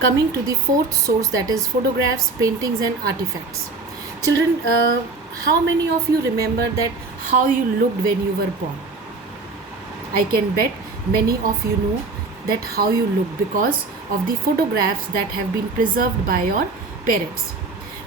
coming to the fourth source, that is photographs, paintings, and artifacts. Children, how many of you remember that how you looked when you were born? I can bet many of you know that how you look because of the photographs that have been preserved by your parents.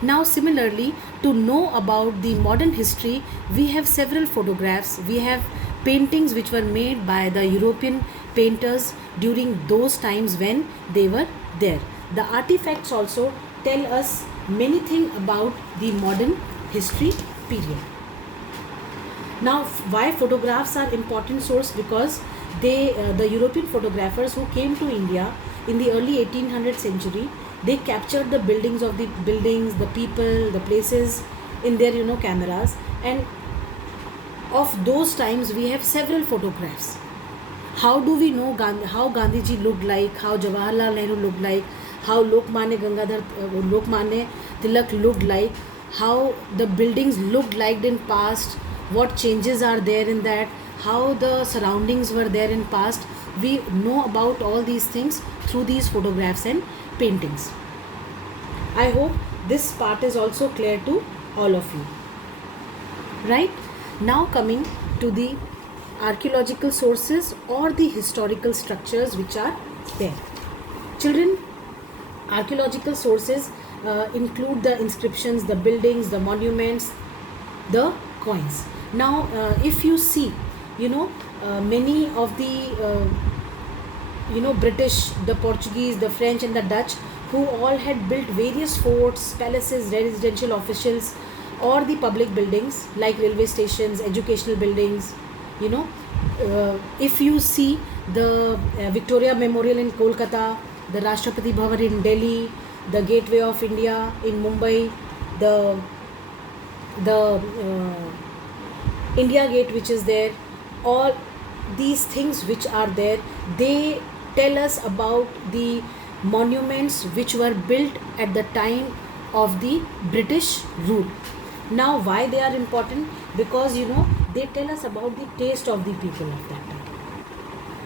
Now, similarly, to know about the modern history, we have several photographs. We have paintings which were made by the European painters during those times when they were there. The artifacts also tell us many things about the modern history period. Now, why photographs are important source? Because the European photographers who came to India in the early 1800th century, they captured the buildings, the people, the places in their cameras, and of those times we have several photographs. How do we know how Gandhiji looked like, how Jawaharlal Nehru looked like, how Lokmanya Tilak looked like, how the buildings looked like in past, what changes are there in that, how the surroundings were there in past. We know about all these things through these photographs and paintings. I hope this part is also clear to all of you. Right? Now coming to the archaeological sources or the historical structures which are there. Children, archaeological sources include the inscriptions, the buildings, the monuments, the coins. Now, if you see, many of the British, the Portuguese, the French, and the Dutch, who all had built various forts, palaces, residential officials, or the public buildings like railway stations, educational buildings. If you see the Victoria Memorial in Kolkata, the Rashtrapati Bhavan in Delhi, the Gateway of India in Mumbai, the India Gate which is there, all these things which are there, they tell us about the monuments which were built at the time of the British rule. Now, why they are important? Because they tell us about the taste of the people of that time.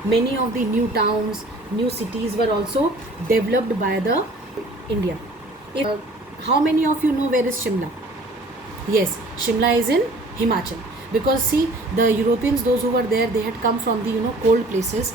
Many of the new towns, new cities were also developed by the India. How many of you know where is Shimla? Yes, Shimla is in Himachal. Because see, the Europeans, those who were there, they had come from the cold places